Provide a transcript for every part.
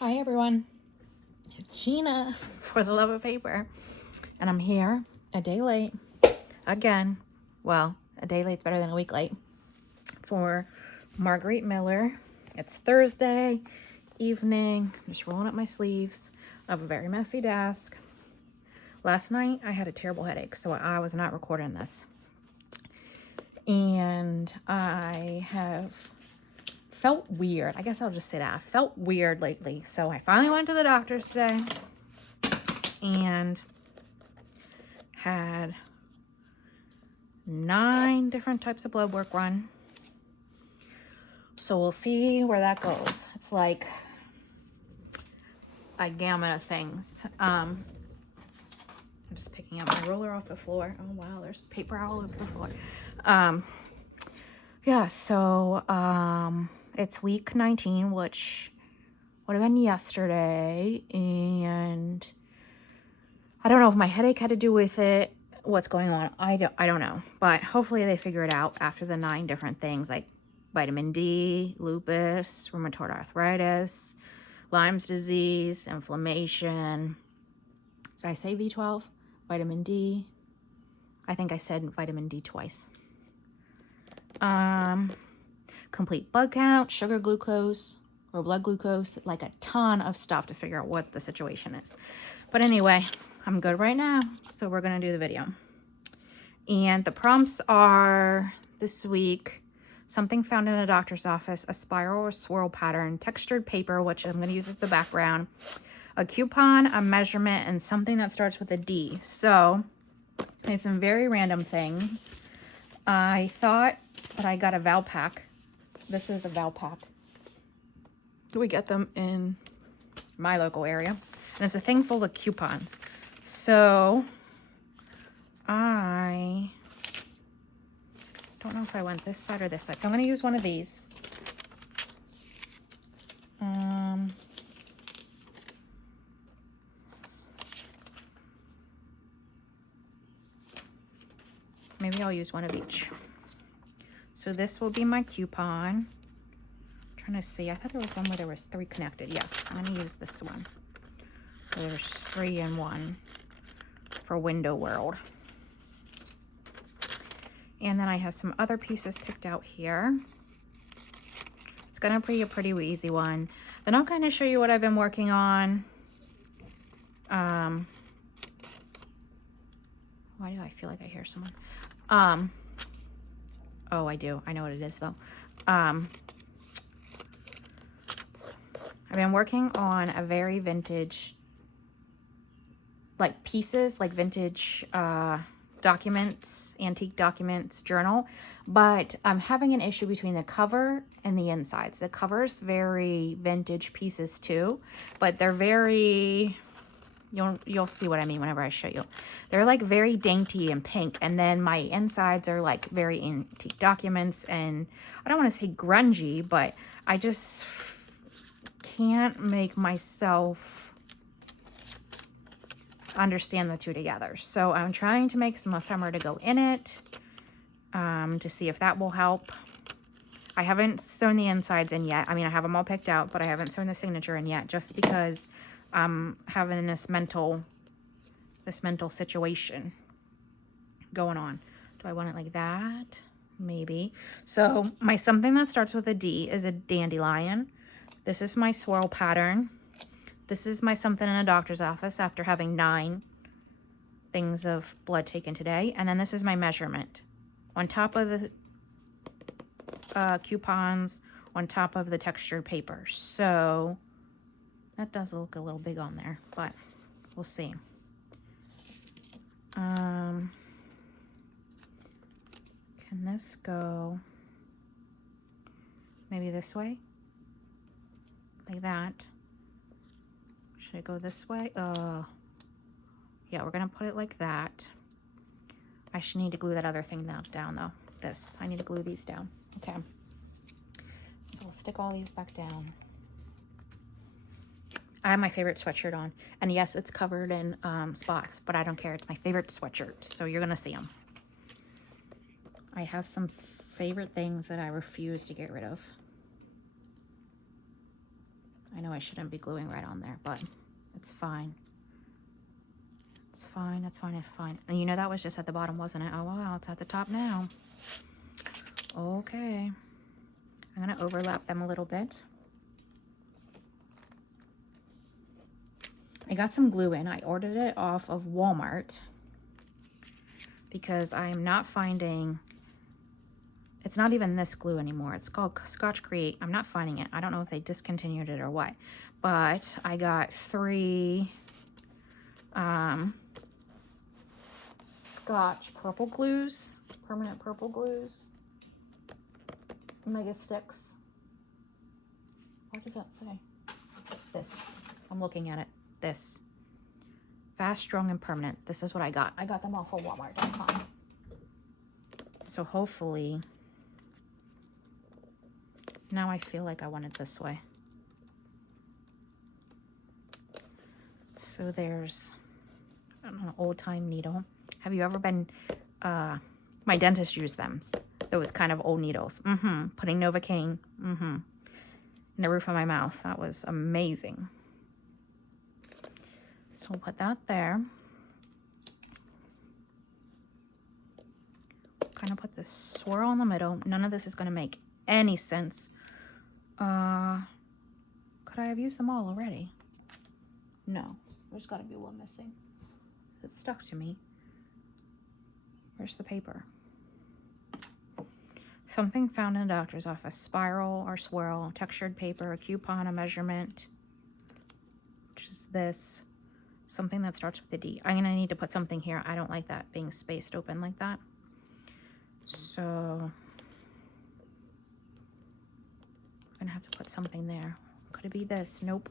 Hi everyone, it's Gina for the Love of Paper, and I'm here a day late again. Well, a day late's better than a week late for Marguerite Miller. It's Thursday evening. I'm just rolling up my sleeves. I have a very messy desk. Last night I had a terrible headache, so I was not recording this, and I have felt weird. I guess I'll just say that. I felt weird lately. So I finally went to the doctor's today and had 9 different types of blood work run. So we'll see where that goes. It's like a gamut of things. I'm just picking up my ruler off the floor. Oh wow, there's paper all over the floor. Yeah, so it's week 19, which would have been yesterday, and I don't know if my headache had to do with it, what's going on. I don't know, but hopefully they figure it out after the 9 different things like vitamin D, lupus, rheumatoid arthritis, Lyme's disease, inflammation. Did I say B12? Vitamin D. I think I said vitamin D twice. Complete blood count, sugar glucose or blood glucose, like a ton of stuff to figure out what the situation is. But anyway, I'm good right now, so we're gonna do the video. And the prompts are this week: something found in a doctor's office, a spiral or swirl pattern, textured paper, which I'm gonna use as the background, a coupon, a measurement, and something that starts with a D. So it's some very random things. I thought that I got a Valpak. This is a Valpak. We get them in my local area. And it's a thing full of coupons. So I don't know if I went this side or this side. So I'm going to use one of these. Maybe I'll use one of each. So this will be my coupon. I'm trying to see. I thought there was one where there was 3 connected. Yes, I'm going to use this one. There's 3 in 1 for Window World. And then I have some other pieces picked out here. It's going to be a pretty easy one. Then I'll kind of show you what I've been working on. Why do I feel like I hear someone? Oh, I do. I know what it is, though. I've been working on a very vintage, like pieces, like vintage documents, antique documents journal, but I'm having an issue between the cover and the insides. The cover's very vintage pieces too, but they're very, you'll see what I mean whenever I show you. They're like very dainty and pink, and then my insides are like very antique documents, and I don't want to say grungy, but I just can't make myself understand the two together. So I'm trying to make some ephemera to go in it to see if that will help. I haven't sewn the insides in yet. I mean, I have them all picked out, but I haven't sewn the signature in yet just because I'm having this mental situation going on. Do I want it like that? Maybe. So my something that starts with a D is a dandelion. This is my swirl pattern. This is my something in a doctor's office after having 9 things of blood taken today. And then this is my measurement. On top of the coupons, on top of the textured paper. So that does look a little big on there, but we'll see. Can this go maybe this way? Like that. Should it go this way? Yeah, we're gonna put it like that. I should need to glue that other thing down though. This, I need to glue these down. Okay. So we'll stick all these back down. I have my favorite sweatshirt on, and yes, it's covered in spots, but I don't care. It's my favorite sweatshirt, so you're gonna see them. I have some favorite things that I refuse to get rid of. I know I shouldn't be gluing right on there, but it's fine. It's fine, it's fine, it's fine. And you know that was just at the bottom, wasn't it? Oh, wow, it's at the top now. Okay. I'm gonna overlap them a little bit. I got some glue in. I ordered it off of Walmart because I am not finding, it's not even this glue anymore. It's called Scotch Create. I'm not finding it. I don't know if they discontinued it or what, but I got 3 Scotch purple glues, permanent purple glues, mega sticks. What does that say? This. I'm looking at it. This. Fast, strong, and permanent. This is what I got. I got them off of Walmart.com. So hopefully, now I feel like I want it this way. So there's an old-time needle. Have you ever been, my dentist used them. Those kind of old needles. Putting Novocaine, in the roof of my mouth. That was amazing. So we'll put that there. Kind of put this swirl in the middle. None of this is going to make any sense. Could I have used them all already? No. There's got to be one missing. It stuck to me. Where's the paper? Something found in a doctor's office. Spiral or swirl. Textured paper. A coupon. A measurement. Which is this. Something that starts with a D. I'm going to need to put something here. I don't like that being spaced open like that. So I'm going to have to put something there. Could it be this? Nope.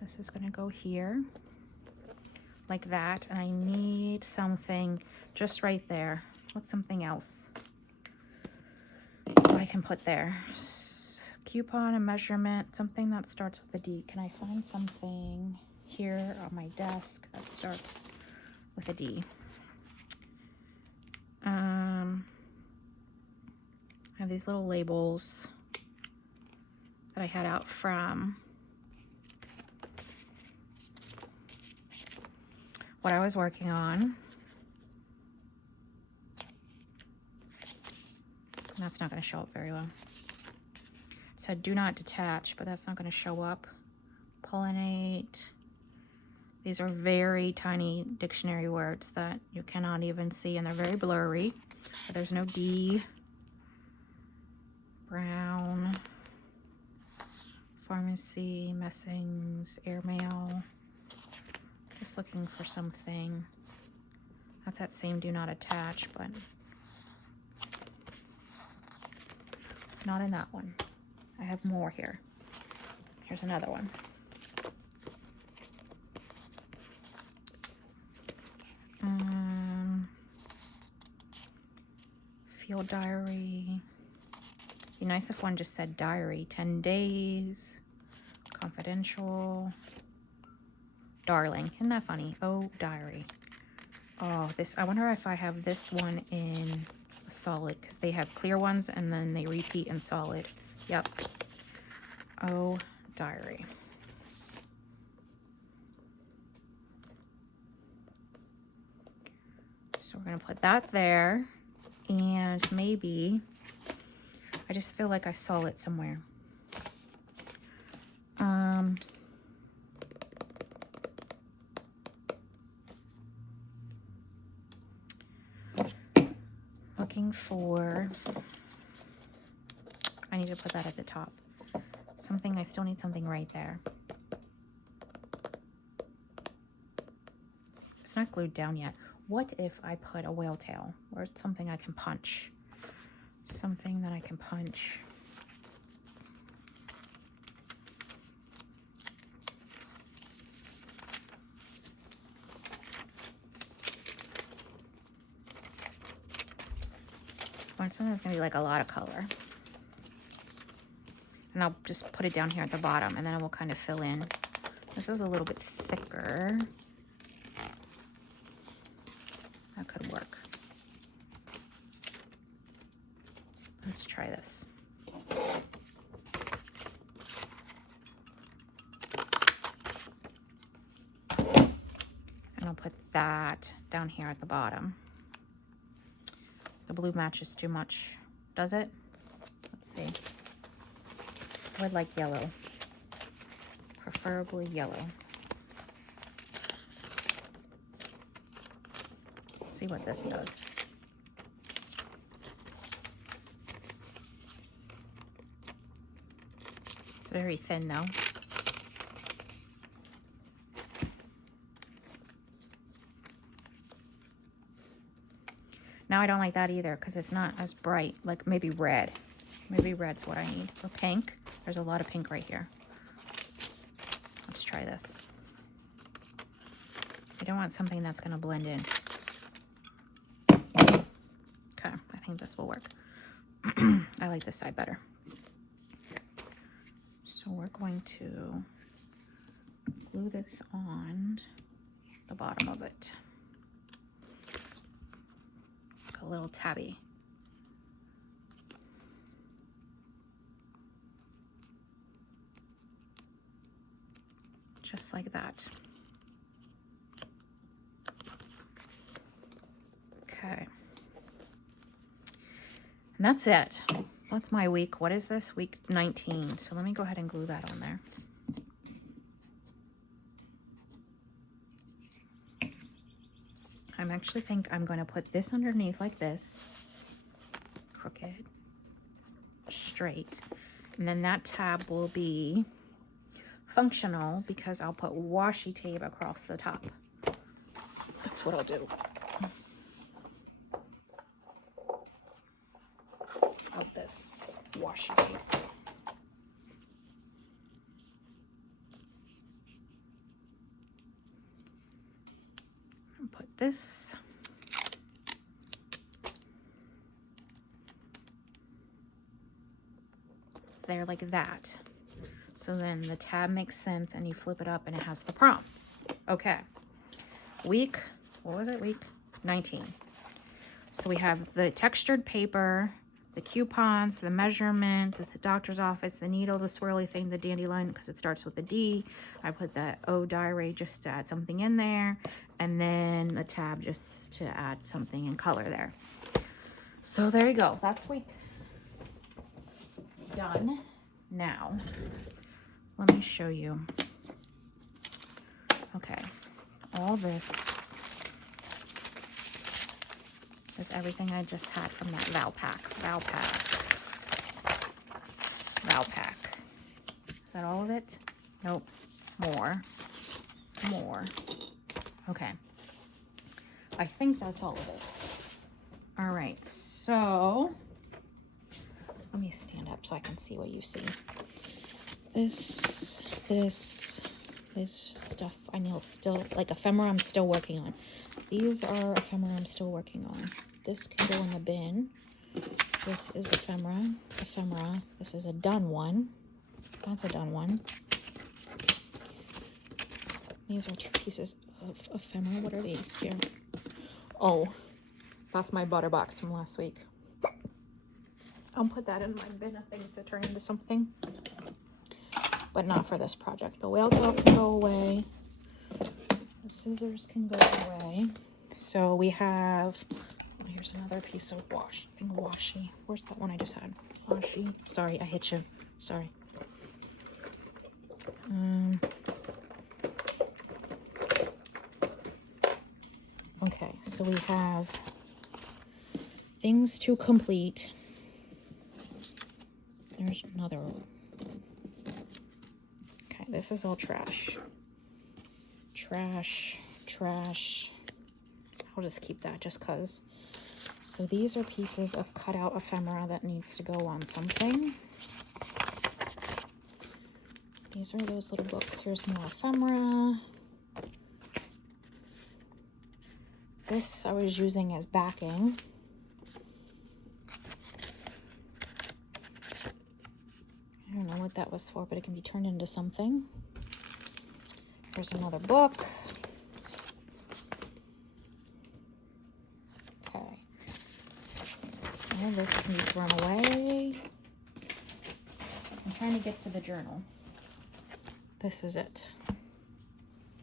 This is going to go here. Like that. And I need something just right there. What's something else I can put there? Coupon, a measurement, something that starts with a D. Can I find something here on my desk that starts with a D? I have these little labels that I had out from what I was working on. That's not going to show up very well. It said do not detach, but that's not going to show up. Pollinate. These are very tiny dictionary words that you cannot even see, and they're very blurry. But there's no D. Brown. Pharmacy. Messings. Airmail. Just looking for something. That's that same do not attach, but not in that one. I have more here. Here's another one. Field diary. Be nice if one just said diary. 10 days. Confidential. Darling. Isn't that funny? Oh, diary. Oh, this. I wonder if I have this one in solid, because they have clear ones and then they repeat in solid. Yep. Oh, diary. So we're going to put that there. And maybe, I just feel like I saw it somewhere. Looking for, I need to put that at the top. Something, I still need something right there. It's not glued down yet. What if I put a whale tail or something I can punch? Something that I can punch. I want something that's going to be like a lot of color. And I'll just put it down here at the bottom, and then it will kind of fill in. This is a little bit thicker. That could work. Let's try this. that down here at the bottom. The blue matches too much, does it? Let's see. I would like yellow, preferably yellow. Let's see what this does. It's very thin though. Now I don't like that either because it's not as bright, like maybe red. Maybe red's what I need. Or pink. There's a lot of pink right here. Let's try this. I don't want something that's going to blend in. Okay, I think this will work. I like this side better. So we're going to glue this on the bottom of it. A little tabby. Just like that. Okay. And that's it. That's my week. What is this? Week 19. So let me go ahead and glue that on there. I actually think I'm going to put this underneath like this. Crooked. Straight. And then that tab will be functional because I'll put washi tape across the top. That's what I'll do. Of this washi tape. Put this there like that. So then the tab makes sense and you flip it up and it has the prompt. Okay. Week, what was it? Week 19. So we have the textured paper, the coupons, the measurement, the doctor's office, the needle, the swirly thing, the dandelion, because it starts with the D. I put the O diary just to add something in there. And then the tab just to add something in color there. So there you go. That's week done. Now, let me show you. Okay. All this is everything I just had from that Valpak. Is that all of it? Nope. More. Okay. I think that's all of it. All right. So let me stand up so I can see what you see. This stuff I know still, like ephemera I'm still working on. These are ephemera I'm still working on. This can go in the bin. This is ephemera. This is a done one. That's a done one. These are 2 pieces of ephemera. What are these here? Oh, that's my butter box from last week. I'll put that in my bin of things to turn into something. But not for this project. The whale tail can go away. The scissors can go away. So we have, oh, here's another piece of washi. Where's that one I just had? Washi. Sorry, I hit you. Sorry. Okay, so we have things to complete. There's another one. Okay, this is all trash. Trash. I'll just keep that just cause. So these are pieces of cutout ephemera that needs to go on something. These are those little books. Here's more ephemera. This I was using as backing. I don't know what that was for, but it can be turned into something. Here's another book. Okay. All this can be thrown away. I'm trying to get to the journal. This is it.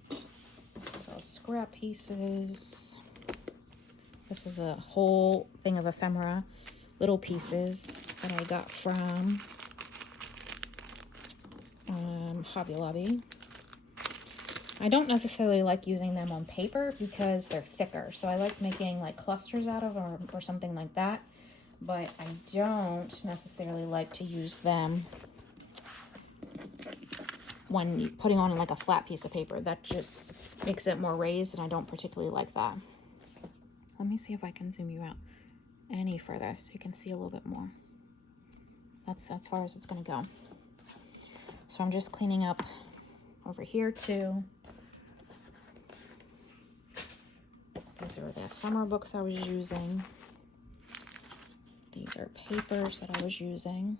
This is scrap pieces. This is a whole thing of ephemera, little pieces that I got from Hobby Lobby. I don't necessarily like using them on paper because they're thicker. So I like making like clusters out of or something like that. But I don't necessarily like to use them when putting on like a flat piece of paper. That just makes it more raised, and I don't particularly like that. Let me see if I can zoom you out any further so you can see a little bit more. That's as far as it's gonna go. So I'm just cleaning up over here too. These are the ephemera books I was using. These are papers that I was using.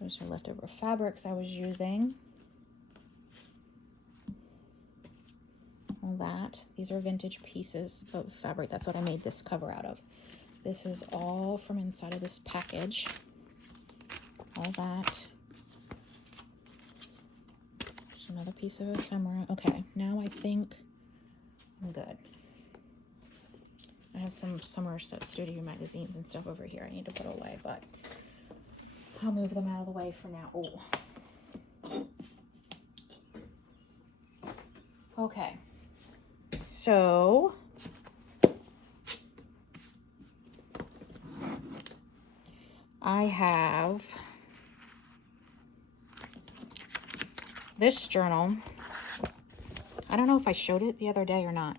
Those are leftover fabrics I was using. All that. These are vintage pieces of fabric. That's what I made this cover out of. This is all from inside of this package. All that. There's another piece of ephemera. Okay, now I think I'm good. I have some Somerset Studio magazines and stuff over here I need to put away, but I'll move them out of the way for now. Oh. Okay. So I have this journal. I don't know if I showed it the other day or not.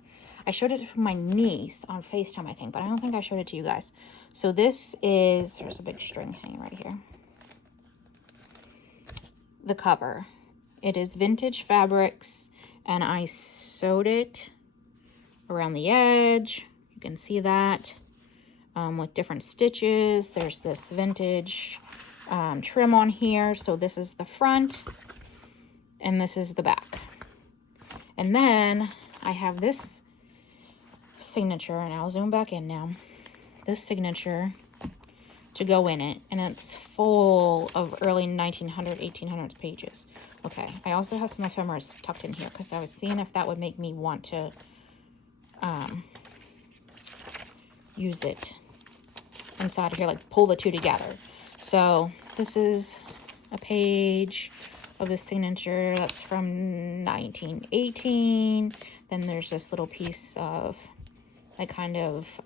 I showed it to my niece on FaceTime, I think, but I don't think I showed it to you guys. So this is, there's a big string hanging right here. The cover. It is vintage fabrics, and I sewed it around the edge. You can see that with different stitches. There's this vintage trim on here. So this is the front, and this is the back. And then I have this signature, and I'll zoom back in now. This signature to go in it, and it's full of early 1800s pages. Okay, I also have some ephemeras tucked in here because I was seeing if that would make me want to use it inside of here, like pull the two together. So this is a page of the signature that's from 1918. Then there's this little piece of a kind of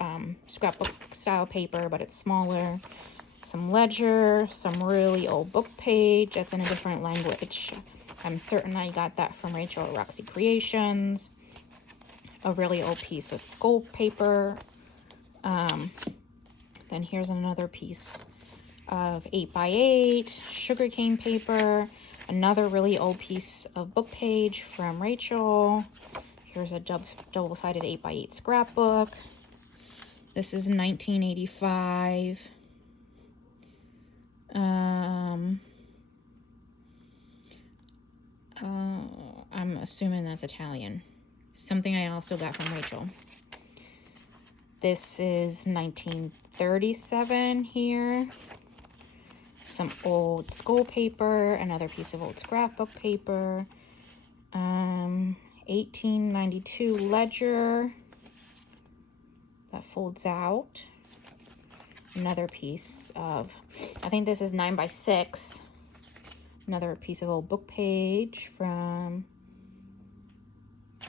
scrapbook style paper, but it's smaller. Some ledger, some really old book page that's in a different language. I'm certain I got that from Rachel at Roxy Creations. A really old piece of skull paper. Then here's another piece of 8x8 sugarcane paper. Another really old piece of book page from Rachel. Here's a double-sided 8x8 scrapbook. This is 1985. I'm assuming that's Italian. Something I also got from Rachel. This is 1937 here. Some old skull paper, another piece of old scrapbook paper. 1892 ledger that folds out. Another piece of, I think this is 9x6. Another piece of old book page from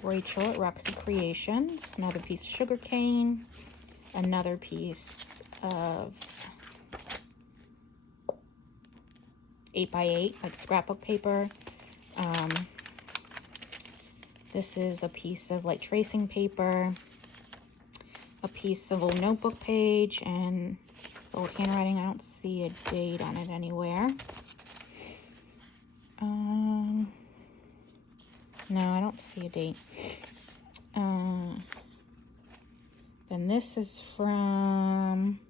Rachel at Roxy Creations. Another piece of sugarcane. Another piece of 8x8, like scrapbook paper. This is a piece of like tracing paper. A piece of old notebook page and old handwriting. I don't see a date on it anywhere. No, I don't see a date. Then this is from,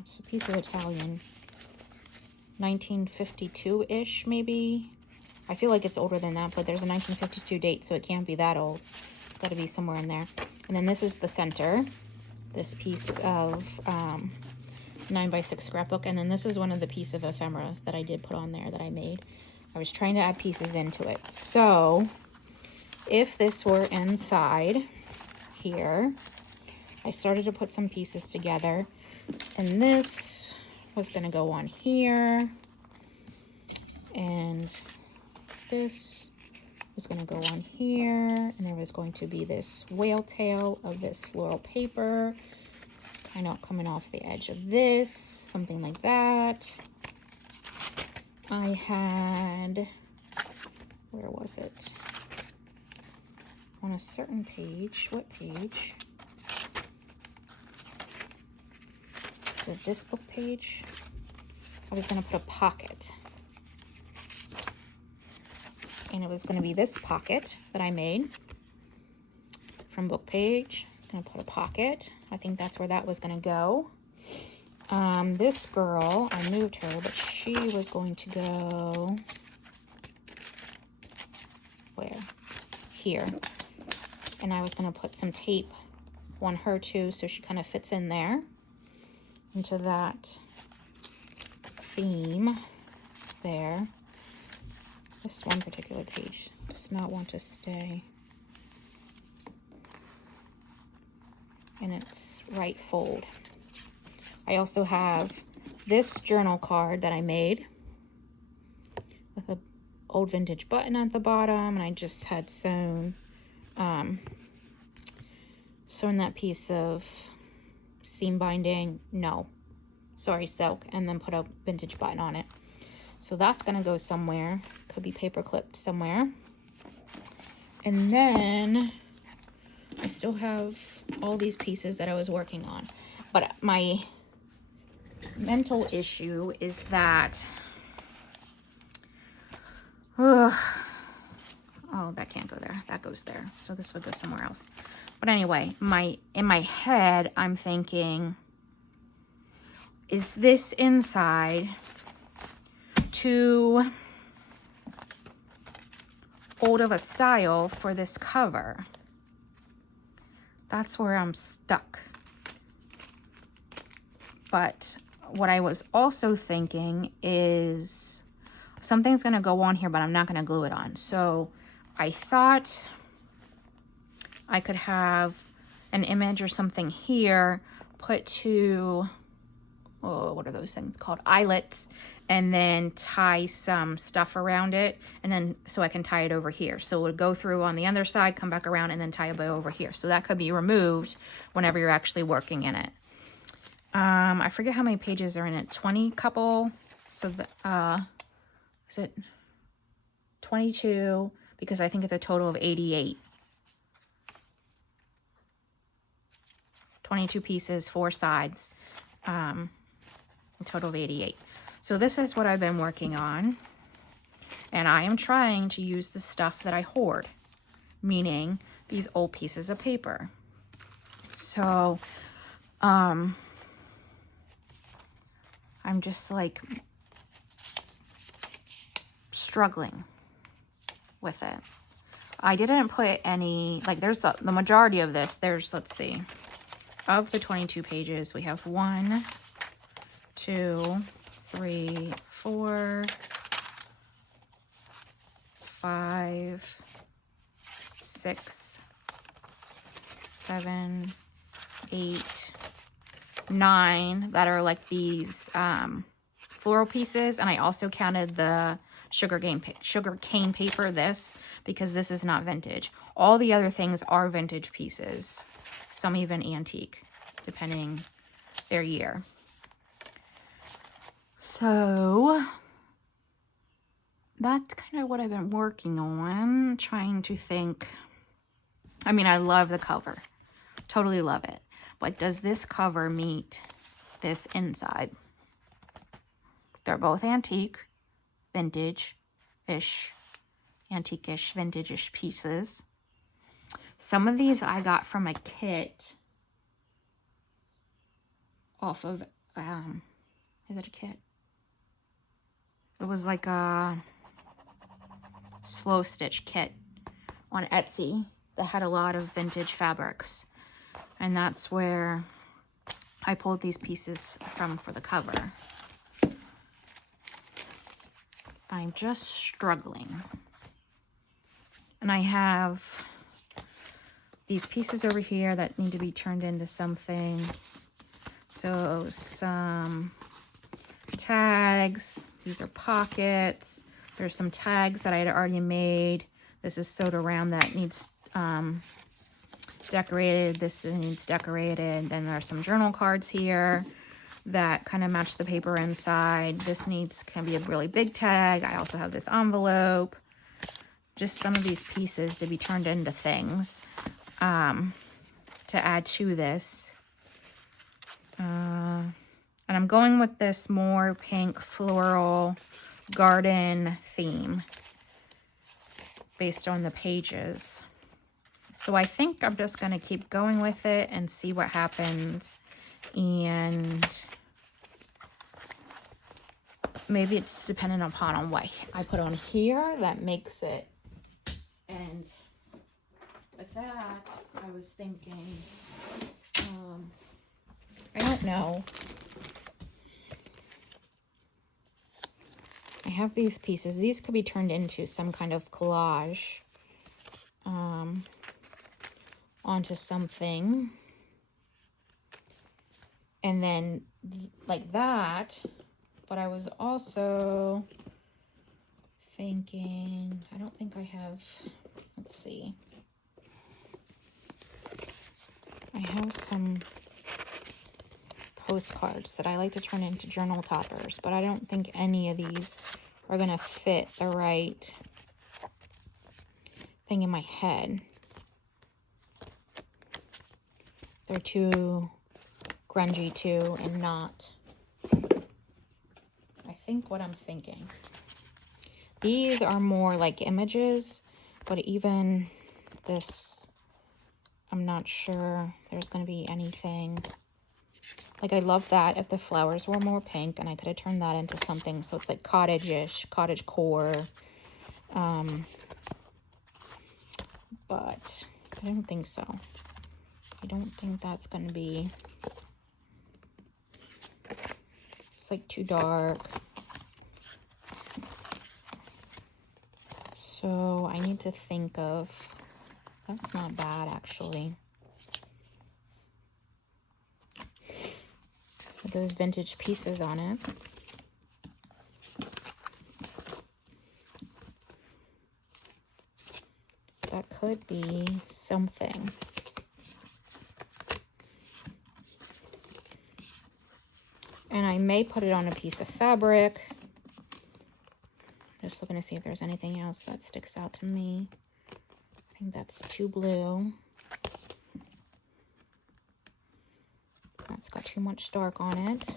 it's a piece of Italian, 1952-ish maybe. I feel like it's older than that, but there's a 1952 date, so it can't be that old. It's got to be somewhere in there. And then this is the center, this piece of 9x6 scrapbook. And then this is one of the piece of ephemera that I did put on there that I made. I was trying to add pieces into it. So if this were inside here, I started to put some pieces together, and this was going to go on here, and this was going to go on here, and there was going to be this whale tail of this floral paper kind of coming off the edge of this, something like that. I had, where was it? On a certain page, what page? Is it this book page? I was going to put a pocket. And it was going to be this pocket that I made from book page. It's going to put a pocket. I think that's where that was going to go. This girl, I moved her, but she was going to go where? Here. And I was going to put some tape on her too, so she kind of fits in there into that theme there. This one particular page does not want to stay in its right fold. I also have this journal card that I made with an old vintage button at the bottom, and I just had sewn that piece of seam binding, silk, and then put a vintage button on it. So that's gonna go somewhere, could be paper clipped somewhere. And then I still have all these pieces that I was working on, but my mental issue is that oh, that can't go there, that goes there, so this would go somewhere else. But anyway, in my head I'm thinking, is this inside too old of a style for this cover? That's where I'm stuck. But what I was also thinking is something's going to go on here, but I'm not going to glue it on. So I thought I could have an image or something here put to, what are those things called? Eyelets, and then tie some stuff around it, and then so I can tie it over here. So it would go through on the other side, come back around, and then tie a bow over here. So that could be removed whenever you're actually working in it. I forget how many pages are in it. 20 couple. So the is it 22? Because I think it's a total of 88. 22 pieces, 4 sides. A total of 88. So this is what I've been working on. And I am trying to use the stuff that I hoard, meaning these old pieces of paper. So, I'm just like struggling with it. I didn't put any, like there's the majority of this, there's, let's see, of the 22 pages, we have 1, 2, 3, 4, 5, 6, 7, 8, 9 that are like these floral pieces, and I also counted the sugar cane paper, this, because this is not vintage. All the other things are vintage pieces, some even antique, depending their year. So that's kind of what I've been working on, trying to think. I mean, I love the cover, totally love it, but does this cover meet this inside? They're both antique, vintage-ish, antique-ish, vintage-ish pieces. Some of these I got from a kit off of, is it a kit? It was like a slow stitch kit on Etsy that had a lot of vintage fabrics. And that's where I pulled these pieces from for the cover. I'm just struggling. And I have these pieces over here that need to be turned into something. So some tags. These are pockets. There's some tags that I had already made. This is sewed around that needs decorated. This needs decorated. Then there are some journal cards here that kind of match the paper inside. This can be a really big tag. I also have this envelope. Just some of these pieces to be turned into things to add to this. And I'm going with this more pink floral garden theme based on the pages. So I think I'm just going to keep going with it and see what happens. And maybe it's dependent upon on what I put on here that makes it. And with that, I was thinking, I don't know. I have these pieces. These could be turned into some kind of collage onto something. And then like that. But I was also thinking, I don't think I have, let's see. I have some postcards that I like to turn into journal toppers, but I don't think any of these are going to fit the right thing in my head. They're too grungy too and not, I think what I'm thinking. These are more like images, but even this, I'm not sure there's going to be anything. Like, I love that if the flowers were more pink and I could have turned that into something. So it's like cottage-ish, cottagecore. But I don't think so. I don't think that's going to be, it's like too dark. So I need to think of, that's not bad actually. With those vintage pieces on it. That could be something. And I may put it on a piece of fabric. Just looking to see if there's anything else that sticks out to me. I think that's too blue. That's got too much dark on it.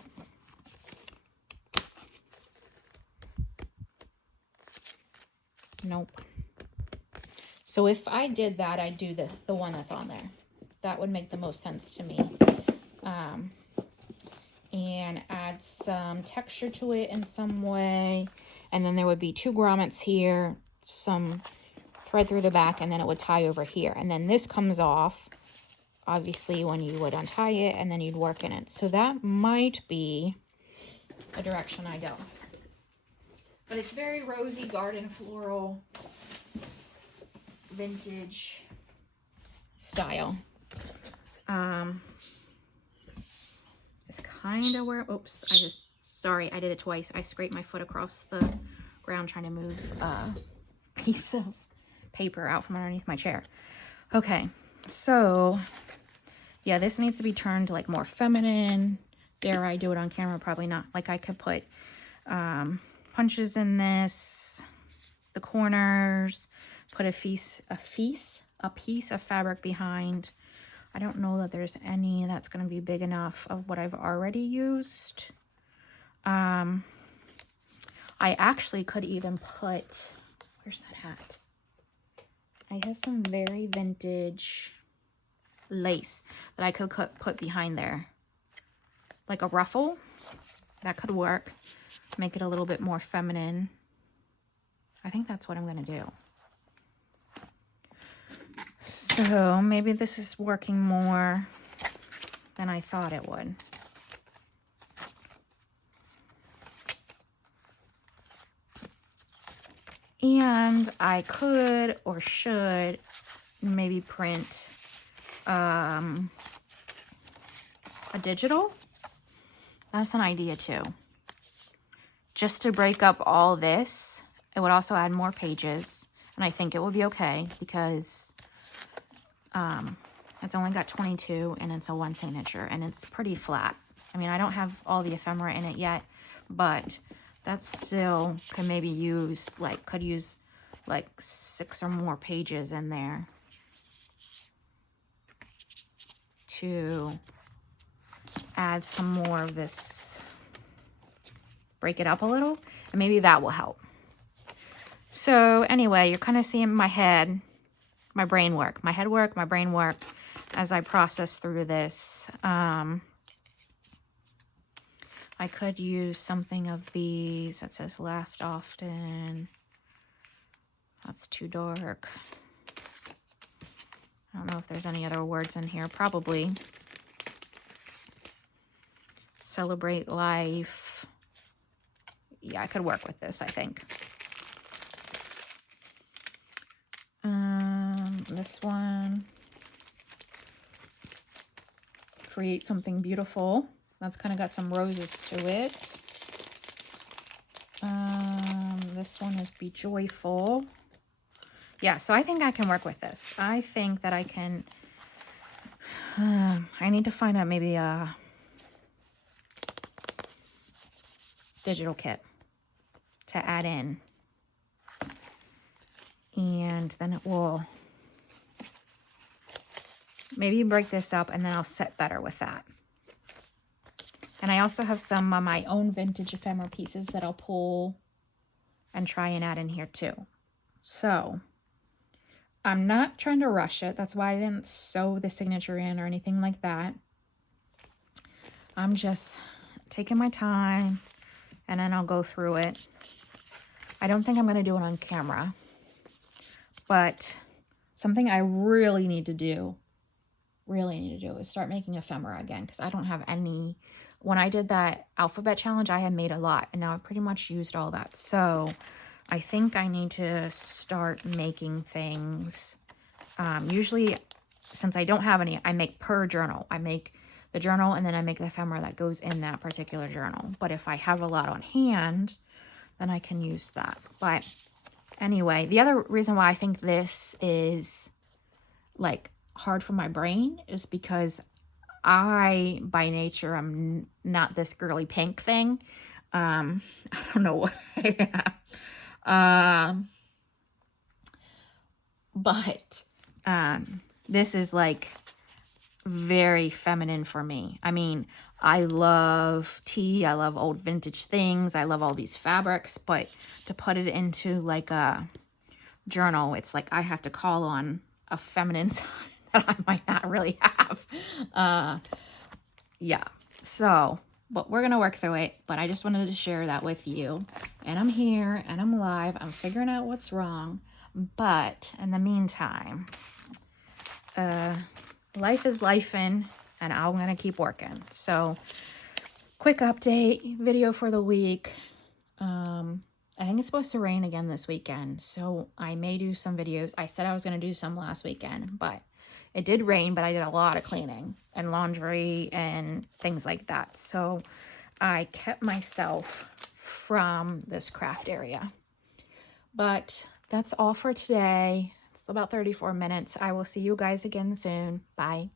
Nope. So if I did that, I'd do the one that's on there. That would make the most sense to me. And add some texture to it in some way. And then there would be 2 grommets here, some thread through the back, and then it would tie over here. And then this comes off, obviously, when you would untie it, and then you'd work in it. So that might be a direction I go. But it's very rosy, garden, floral, vintage style. It's kind of where, oops, sorry, I did it twice. I scraped my foot across the ground trying to move a piece of paper out from underneath my chair. Okay, so yeah, this needs to be turned like more feminine. Dare I do it on camera? Probably not. Like, I could put punches in this, the corners, put a piece of fabric behind. I don't know that there's any that's going to be big enough of what I've already used. I actually could even put, where's that hat? I have some very vintage lace that I could put behind there. Like a ruffle. That could work. Make it a little bit more feminine. I think that's what I'm going to do. So maybe this is working more than I thought it would. And I could or should maybe print a digital. That's an idea too. Just to break up all this, it would also add more pages. And I think it would be okay because it's only got 22 and it's a one signature and it's pretty flat. I mean, I don't have all the ephemera in it yet, but that still could maybe use, could use like 6 or more pages in there to add some more of this, break it up a little, and maybe that will help. So anyway, you're kind of seeing my head, my brain work, my head work, my brain work as I process through this. I could use something of these that says laughed often. That's too dark. I don't know if there's any other words in here. Probably. Celebrate life. Yeah, I could work with this, I think. This one. Create something beautiful. That's kind of got some roses to it. This one is be joyful. Yeah, so I think I can work with this. I think that I can. I need to find out maybe a digital kit to add in. And then it will maybe break this up and then I'll set better with that. And I also have some of my own vintage ephemera pieces that I'll pull and try and add in here too. So I'm not trying to rush it. That's why I didn't sew the signature in or anything like that. I'm just taking my time and then I'll go through it. I don't think I'm going to do it on camera, but something I really need to do is start making ephemera again, because I don't have any. When I did that alphabet challenge, I had made a lot and now I've pretty much used all that. So I think I need to start making things. Usually, since I don't have any, I make per journal. I make the journal and then I make the ephemera that goes in that particular journal. But if I have a lot on hand, then I can use that. But anyway, the other reason why I think this is like hard for my brain is because I, by nature, am not this girly pink thing. I don't know why. But this is like very feminine for me. I mean, I love tea. I love old vintage things. I love all these fabrics. But to put it into like a journal, it's like I have to call on a feminine side that I might not really have. Yeah. So, but we're going to work through it. But I just wanted to share that with you. And I'm here and I'm live. I'm figuring out what's wrong. But in the meantime, life is lifing and I'm going to keep working. So, quick update video for the week. I think it's supposed to rain again this weekend, so I may do some videos. I said I was going to do some last weekend, but it did rain, but I did a lot of cleaning and laundry and things like that. So I kept myself from this craft area. But that's all for today. It's about 34 minutes. I will see you guys again soon. Bye.